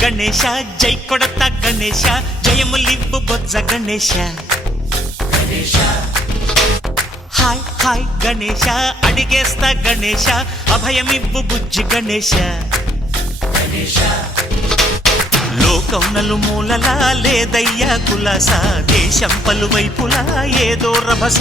గణేశ జై కొడత గణేశ జయములివ్వు బొజ్జ Ganesha hi hi Ganesha అడిగేస్తా Ganesha అభయమివ్వు బుజ్జి గణేశ లోకం నలుమూలలా లేదయ్యా కులాస దేశం పలువైపులా ఏదో రభస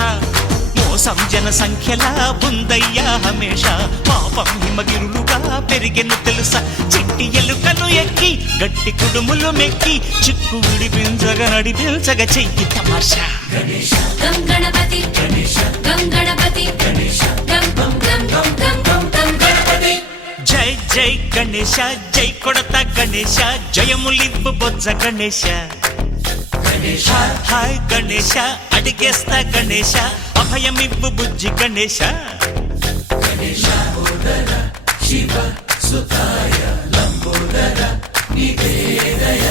మోసం జన సంఖ్యలా ఉందయ్యా హమేష పాపం హిమగిరులుగా పెరిగెను తెలుసా చిట్టి ఎలుకలు ఎక్కి గట్టి కుడుములు మెక్కి చిక్కు విడిపించగా నడిపించగా చెయ్యి తమాషా గం గణపతి గం గణపతి గం గం గం గం గం గం గం గణపతి జై జై గణేశ జై కొడత గణేశ జయములివ్వు బొజ్జ గణేశ హాయ్ హాయ్ గణేశ అడిగేస్తా గణేశ అభయమివ్వు బుజ్జి గణేశ శివ సుతాయ లంబోదర నివేదయ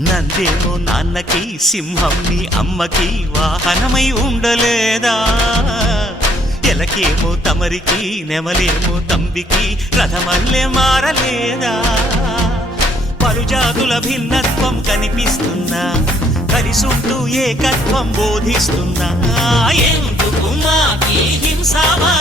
నందేమో నాన్నకి సింహం నీ అమ్మకి వాహనమై ఉండలేదా ఎలకేమో తమరికి నెమలేమో తంబికి రథమల్లే మారలేదా పలుజాతుల భిన్నత్వం కనిపిస్తున్నా కలిసుంటూ ఏకత్వం బోధిస్తున్నా ఎందుకు మాకి హింసావా